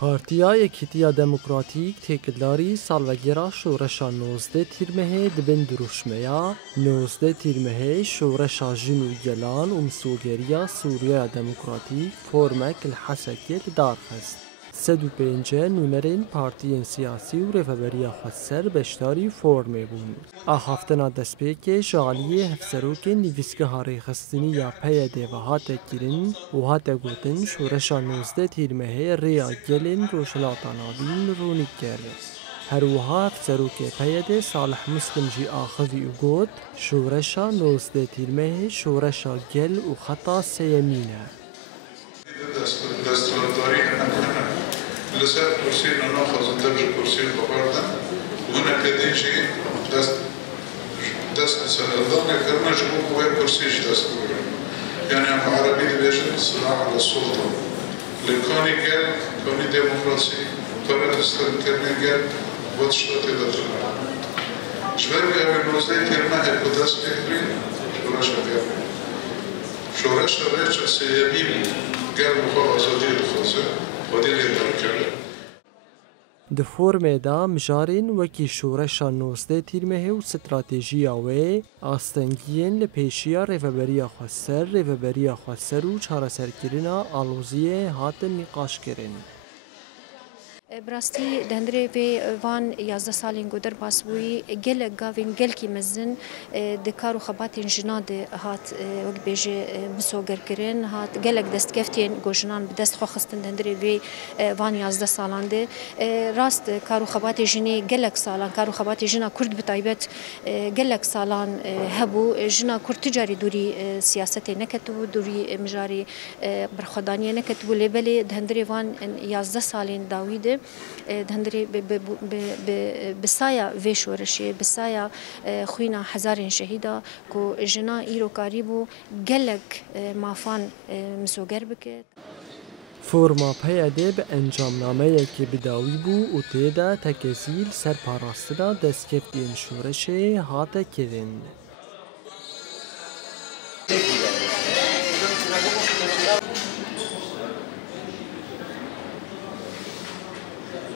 پارتیا یەکێتیە دموکراتیک تێکداری ساڵوەگێرا شۆڕەشا 19 تیرمەهێ دبن دروشمەیە 19 تیرمەهێ شۆڕەشا ژن و گەلان و مسۆگەریە سووریا دموکراتیک فۆرمەک الحەسەکێ دارخست. 105 نونەرên partiyên siyasî û rêveberiya Xweser beşdarî formê bûn. Axaftena destpêkê ji aliyê hevserokên nivîsgeha rêxistinî ya PYD ve hate kirin û hate gotin şoreşa 19 tîrmehê rêya gelên Rojhilata Navîn ronî kir. Herwiha hevserokê PYD Salih Muslim jî axivî û got şoreşa 19 tîrmehê şoreşa gel û xeta sêyemîn e. لسه كرسينا ناخذ الدرجة كرسيين ببردة وهنا كديجي دست سنظل كما جبوك وين كرسيش دست يعني عم عربي بيجي الصراع على السلطة لكوني قال كوني ديمقراطي كوني تستلم كوني قال وتشتغل دجنا جبري أو النوزي كلمة هي بدرس كهري شورشة قال شورشة ريتش سيبيم قال مخاطر زادي الخاصة Di formê de mijarên wekî şoreşa 19 tîrmehê û stratêjiya wê, astengiyên li pêşiya rêveberiya Xweser, rêveberiya Xweser û çareserkirina aloziyê hatin nîqaşkirin. براستی دندری و وان 11 سالین گذر باس بوی گل گاوین گل کی مزن دکار و خباتین جناد هات وقت بیج مسوگر کرن هات گلک دست کفتین گوجنان بدست خواستن دندری و وان 11 سالانده راست کارو خبات جنی گلک سالان کارو خبات جنا کرد بتایبت گلک سالان هبو جنا کرد تجاری دوری سیاست نکتو دوری مجاری برخدانی نکتو لبلی دندری وان 11 سالین داویده دهندري بسايا في شورشي بسايا خوينا حزارين شهيدا كو جنا إيرو قريبو جلك مافان مسوگر بكت. فورما PYD به انجامنامeyekê bidawî bû û tê de tekesîl serparastina destkeftiyên şoreşê hate kirin.